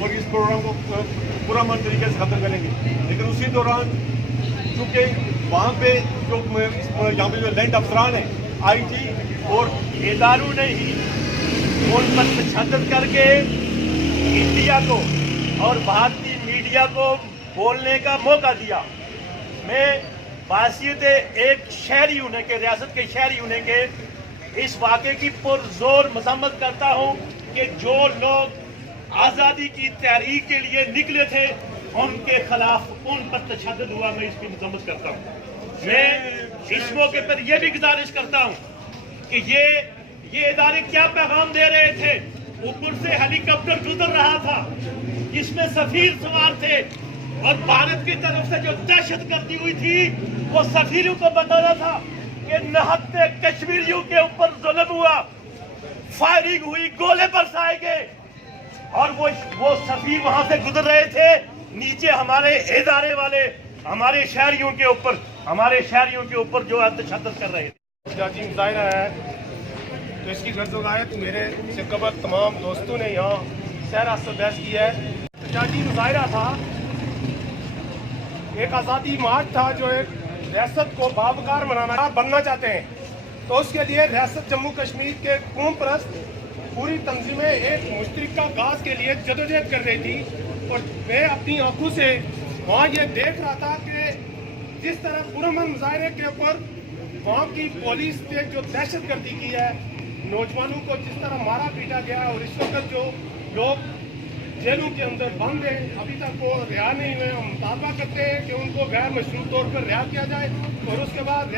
اور اس پروگرام کو پرامن طریقے سے ختم کریں گے. لیکن اسی دوران چونکہ وہاں پہ جو یہاں پہ جو لینڈ افسران ہیں آئی ٹی اور اداروں نے ہی ان پر تشدد کر کے انڈیا کو اور بھارتی میڈیا کو بولنے کا موقع دیا. میں بحیثیت ایک شہری ہونے کے, ریاست کے شہری ہونے کے, اس واقعے کی پرزور مذمت کرتا ہوں کہ جو لوگ آزادی کی تحریک کے لیے نکلے تھے ان کے خلاف ان پر تشدد ہوا. میں اس کی مذمت کرتا ہوں. میں اس موقع پر یہ بھی گزارش کرتا ہوں کہ یہ ادارے کیا پیغام دے رہے تھے. اوپر سے ہیلی کاپٹر گزر رہا تھا جس میں سفیر سوار تھے اور بھارت کی طرف سے جو دہشت گردی ہوئی تھی وہ سفیروں کو بتانا تھا کہ نہتے کشمیریوں کے اوپر ظلم ہوا, فائرنگ ہوئی, گولے برسائے گئے, اور وہ سفیر وہاں سے گزر رہے تھے. نیچے ہمارے ادارے والے ہمارے شہریوں کے اوپر جو ہے تشدد کر رہے تھے. جاجی مظاہرہ ہے تو اس کی غرض و غایت میرے سے قبل تمام دوستوں نے یہاں صحرا سے بحث کی ہے. جاجی مظاہرہ تھا, ایک آزادی مارچ تھا جو ایک ریاست کو باوقار بننا چاہتے ہیں. تو اس کے لیے ریاست جموں کشمیر کے قوم پرست پوری تنظیمیں ایک مشترکہ کاز کے لیے جدوجہد کر رہی تھی. اور میں اپنی آنکھوں سے وہاں یہ دیکھ رہا تھا کہ جس طرح پرامن مظاہرے کے اوپر وہاں کی پولیس نے جو دہشت گردی کی ہے, نوجوانوں کو جس طرح مارا پیٹا گیا, اور اس وقت جو لوگ جیلوں کے اندر بند ہیں ابھی تک وہ رہا نہیں ہوئے. ہم مطالبہ کرتے ہیں کہ ان کو غیر مشروع طور پر رہا کیا جائے. اور اس کے بعد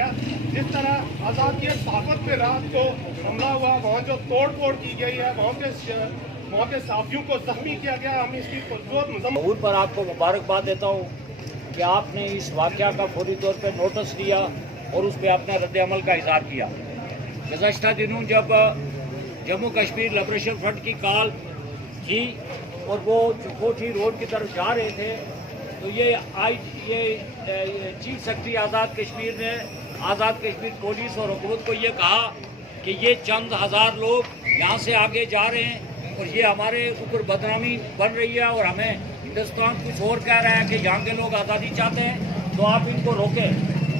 جس طرح آزادی صحافت پہ رات کو حملہ ہوا, وہاں جو توڑ پھوڑ کی گئی ہے, وہاں کے صحافیوں کو زخمی کیا گیا, ہم اس کی پرزور مذمت. ظہور پر آپ کو مبارکباد دیتا ہوں کہ آپ نے اس واقعہ کا فوری طور پہ نوٹس لیا اور اس پہ اپنا رد عمل کا اظہار کیا. گزشتہ دنوں جب جموں کشمیر لبریشن فرنٹ کی کال تھی اور وہ کوٹھی روڈ کی طرف جا رہے تھے تو یہ چیف سیکرٹری آزاد کشمیر نے آزاد کشمیر پولیس اور حکومت کو یہ کہا کہ یہ چند ہزار لوگ یہاں سے آگے جا رہے ہیں اور یہ ہمارے اوپر بدنامی بن رہی ہے اور ہمیں ہندوستان کچھ اور کہہ رہا ہے کہ یہاں کے لوگ آزادی چاہتے ہیں تو آپ ان کو روکیں.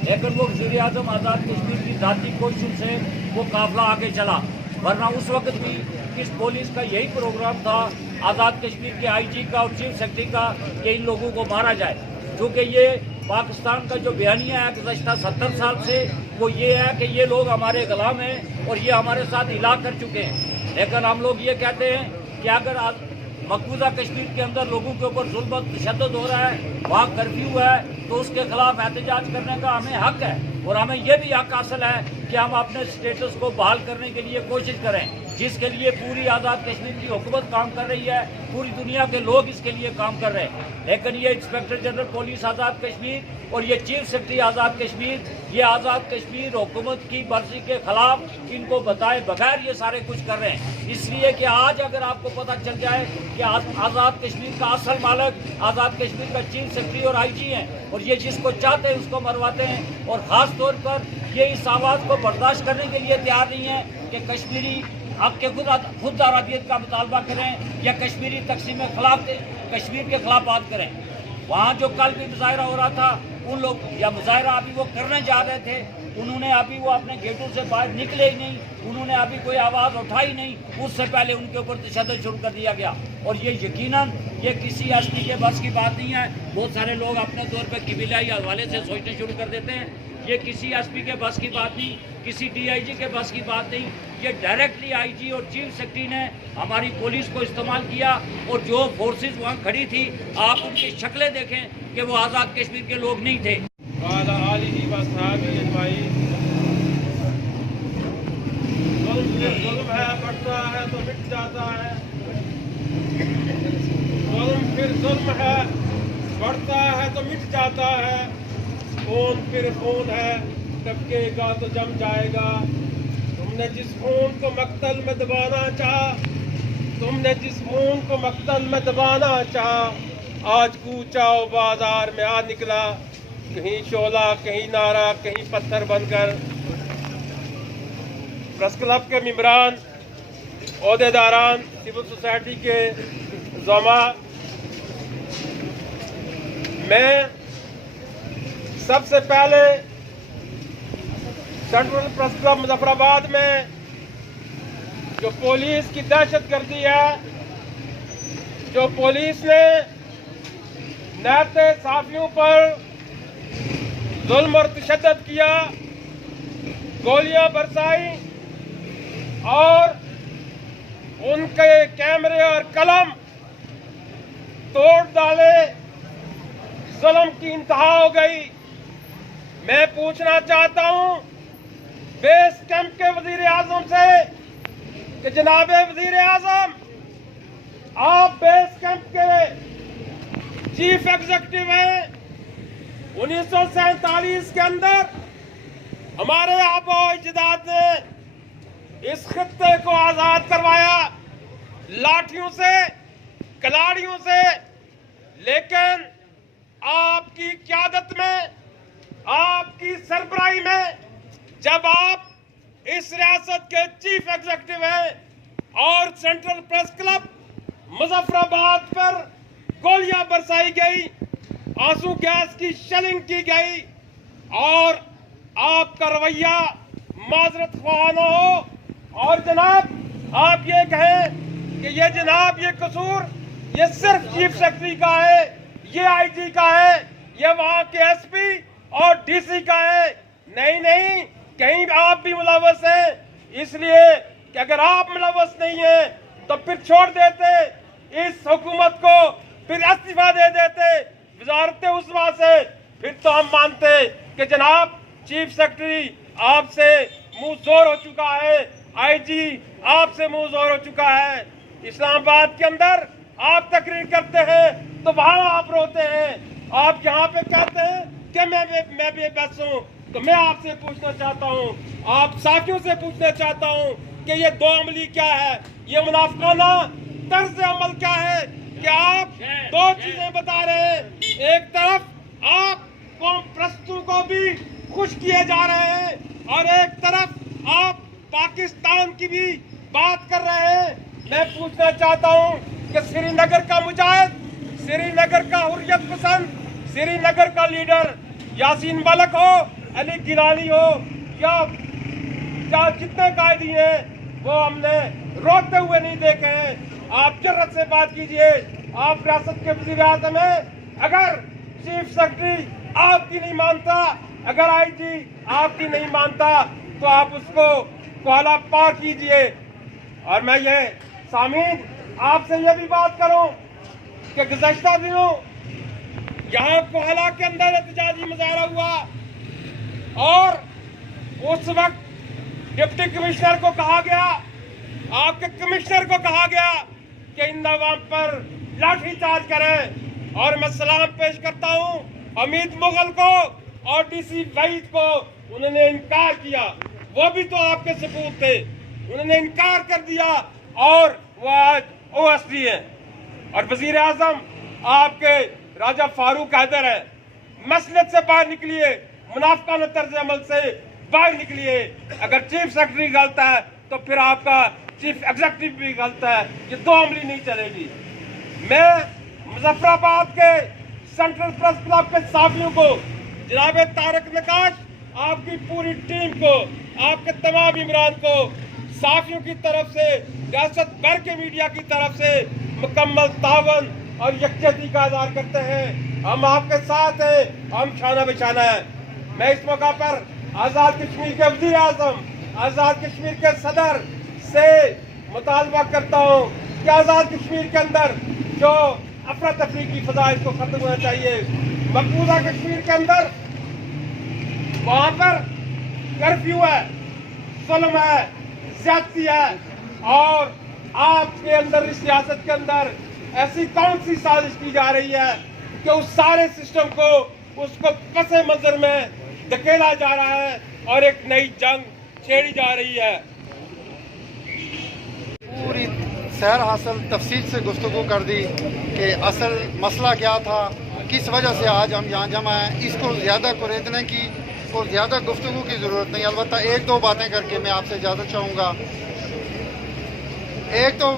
لیکن وہ وزیر اعظم آزاد کشمیر کی ذاتی کوششوں سے وہ قافلہ آگے چلا, ورنہ اس وقت بھی اس پولیس کا یہی پروگرام تھا آزاد کشمیر کے آئی جی کا اور چیف سیکرٹری کا کہ ان لوگوں کو مارا جائے. کیونکہ یہ پاکستان کا جو بیانیہ ہے گزشتہ 70 سال سے وہ یہ ہے کہ یہ لوگ ہمارے غلام ہیں اور یہ ہمارے ساتھ ہلاک کر چکے ہیں. لیکن ہم لوگ یہ کہتے ہیں کہ اگر مقبوضہ کشمیر کے اندر لوگوں کے اوپر ظلم و تشدد ہو رہا ہے, وہاں کرفیو ہے, تو اس کے خلاف احتجاج کرنے کا ہمیں حق ہے. اور ہمیں یہ بھی حق حاصل ہے کہ ہم اپنے سٹیٹس کو بحال کرنے کے لیے کوشش کریں, جس کے لیے پوری آزاد کشمیر کی حکومت کام کر رہی ہے, پوری دنیا کے لوگ اس کے لیے کام کر رہے ہیں. لیکن یہ inspector general police Azad Kashmir اور یہ چیف سیکرٹری آزاد کشمیر, یہ آزاد کشمیر حکومت کی مرضی کے خلاف ان کو بتائے بغیر یہ سارے کچھ کر رہے ہیں. اس لیے کہ آج اگر آپ کو پتہ چل جائے کہ آزاد کشمیر کا اصل مالک آزاد کشمیر کا چیف سیکرٹری اور آئی جی ہیں, اور یہ جس کو چاہتے ہیں اس کو مرواتے ہیں, اور خاص طور پر یہ اس آواز کو برداشت کرنے کے لیے تیار نہیں ہے کہ کشمیری حق کے خود ارادیت کا مطالبہ کریں یا کشمیری تقسیم کشمیر کے خلاف بات کریں. وہاں جو کل بھی مظاہرہ ہو رہا تھا ان لوگ یا مظاہرہ ابھی وہ کرنے جا رہے تھے, انہوں نے ابھی وہ اپنے گیٹوں سے باہر نکلے ہی نہیں, انہوں نے ابھی کوئی آواز اٹھائی نہیں, اس سے پہلے ان کے اوپر تشدد شروع کر دیا گیا. اور یہ یقیناً یہ کسی ایس پی کے بس کی بات نہیں ہے. بہت سارے لوگ اپنے طور پہ قبیلہ یا حوالے سے سوچنے شروع کر دیتے ہیں. یہ کسی ایس پی کے بس کی بات نہیں, کسی ڈی آئی جی کے بس کی بات نہیں. یہ ڈائریکٹلی آئی جی اور چیف سیکرٹری نے ہماری پولیس کو استعمال کیا, اور جو فورسز وہاں کھڑی تھی آپ ان کی شکلیں دیکھیں کہ وہ آزاد کشمیر کے لوگ نہیں تھے. ظلم ہے بڑھتا ہے تو مٹ جاتا ہے, ظلم پھر ظلم ہے بڑھتا ہے تو مٹ جاتا ہے, خون پھر خون ہے ٹپکے گا تو جم جائے گا. تم نے جس خون کو مقتل میں دبانا چاہا, تم نے جس خون کو مقتل میں دبانا چاہا, آج کوچا و بازار میں آ نکلا, کہیں شعلہ کہیں نعرہ کہیں پتھر بن کر. پریس کلب کے ممبران, عہدیداران, سول سوسائٹی کے زعماء, میں سب سے پہلے سینٹرل پریس کلب مظفر آباد میں جو پولیس کی دہشت گردی ہے، جو پولیس نے نیتے صحافیوں پر ظلم اور تشدد کیا، گولیاں برسائی اور ان کے کیمرے اور قلم توڑ ڈالے، ظلم کی انتہا ہو گئی۔ میں پوچھنا چاہتا ہوں بیس کیمپ کے وزیر اعظم سے کہ جناب وزیر اعظم، آپ بیس کیمپ کے چیف ایگزیکٹو ہیں۔ 1947 کے اندر ہمارے آبا و اجداد نے اس خطے کو آزاد کروایا لاٹھیوں سے، کلاڑیوں سے، لیکن آپ کی قیادت میں، آپ کی سربراہی میں، جب آپ اس ریاست کے چیف ایگزیکٹو ہیں اور سینٹرل پریس کلب مظفر آباد پر گولیاں برسائی گئی، آنسو گیس کی شیلنگ کی گئی اور آپ کا رویہ معذرت خواہانہ ہو، اور جناب آپ یہ کہیں کہ یہ جناب یہ قصور یہ صرف چیف سیکرٹری کا ہے، یہ آئی جی کا ہے، یہ وہاں کے ایس پی اور ڈی سی کا ہے۔ نہیں، کہیں آپ بھی ملوث ہیں، اس لیے کہ اگر آپ ملوث نہیں ہیں تو پھر چھوڑ دیتے اس حکومت کو، پھر استعفیٰ دے دیتے وزارت عظمیٰ سے، پھر تو ہم مانتے کہ جناب چیف سیکرٹری آپ سے منہ زور ہو چکا ہے، آئی جی آپ سے منہ زور ہو چکا ہے۔ اسلام آباد کے اندر آپ تقریر کرتے ہیں تو وہاں آپ روتے ہیں، آپ یہاں پہ کہتے ہیں کہ میں بے بس ہوں۔ تو میں آپ سے پوچھنا چاہتا ہوں، آپ ساتھیوں سے پوچھنا چاہتا ہوں کہ یہ دو عملی کیا ہے، یہ منافقانہ طرز عمل کیا ہے کہ آپ دو چیزیں بتا رہے ہیں۔ ایک طرف آپ قوم پرستوں کو بھی خوش کیے جا رہے ہیں اور ایک طرف آپ پاکستان کی بھی بات کر رہے ہیں۔ میں پوچھنا چاہتا ہوں کہ سری نگر کا مجاہد، سری نگر کا حریت پسند، سری نگر کا لیڈر یاسین ملک ہو، علی گیلانی ہو یا جتنے قائدی ہیں وہ ہم نے روتے ہوئے نہیں دیکھے ہیں۔ آپ جرأت سے بات کیجئے، آپ ریاست کے وزیر اعظم ہیں، اگر چیف سیکرٹری آپ کی نہیں مانتا، اگر آئی جی آپ کی نہیں مانتا تو آپ اس کو کوالہ پا کیجئے۔ اور میں یہ سامعین آپ سے یہ بھی بات کروں کہ گزشتہ دنوں یہاں کوہلا کے اندر احتجاجی مظاہرہ ہوا اور اس وقت ڈپٹی کمشنر کو کہا گیا، آپ کے کمشنر کو کہا گیا کہ ان عوام پر لاٹھی چارج کریں، اور میں سلام پیش کرتا ہوں حمید مغل کو اور ڈی سی وحید کو، انہوں نے انکار کیا، وہ بھی تو آپ کے ثبوت تھے، انہوں نے انکار کر دیا اور وہ آج او ایس ڈی ہیں۔ اور وزیر اعظم آپ کے راجہ فاروق حیدر ہیں، مسلط سے باہر نکلیے، منافقانہ طرز عمل سے باہر نکلیے۔ اگر چیف سیکرٹری غلط ہے تو پھر آپ کا چیف ایگزیکٹو بھی غلط ہے، یہ دو عملی نہیں چلے گی۔ میں مظفر آباد کے سینٹرل پریس کلب کے صحافیوں کو، جناب طارق نقاش، آپ کی پوری ٹیم کو، آپ کے تمام عمران کو صحافیوں کی طرف سے، ریاست بھر کے میڈیا کی طرف سے مکمل تعاون اور یکجہتی کا اظہار کرتے ہیں۔ ہم آپ کے ساتھ ہیں، ہم شانہ بشانہ ہیں۔ میں اس موقع پر آزاد کشمیر کے وزیر اعظم، آزاد کشمیر کے صدر سے مطالبہ کرتا ہوں کہ آزاد کشمیر کے اندر جو افراتفری کی فضا اس کو ختم ہونا چاہیے۔ مقبوضہ کشمیر کے اندر وہاں پر کرفیو ہے، ظلم ہے، زیادتی ہے، اور آپ کے اندر اس ریاست کے اندر ایسی کون سی سازش کی جا رہی ہے کہ اس سارے سسٹم کو اس کو پس منظر میں دھکیلا جا رہا ہے اور ایک نئی جنگ چھیڑی جا رہی ہے۔ پوری سیر حاصل تفصیل سے گفتگو کر دی کہ اصل مسئلہ کیا تھا، کس وجہ سے آج ہم یہاں جمع ہیں۔ اس کو زیادہ کوریدنے کی اور زیادہ گفتگو کی ضرورت نہیں، البتہ ایک دو باتیں کر کے میں آپ سے اجازت چاہوں گا۔ ایک تو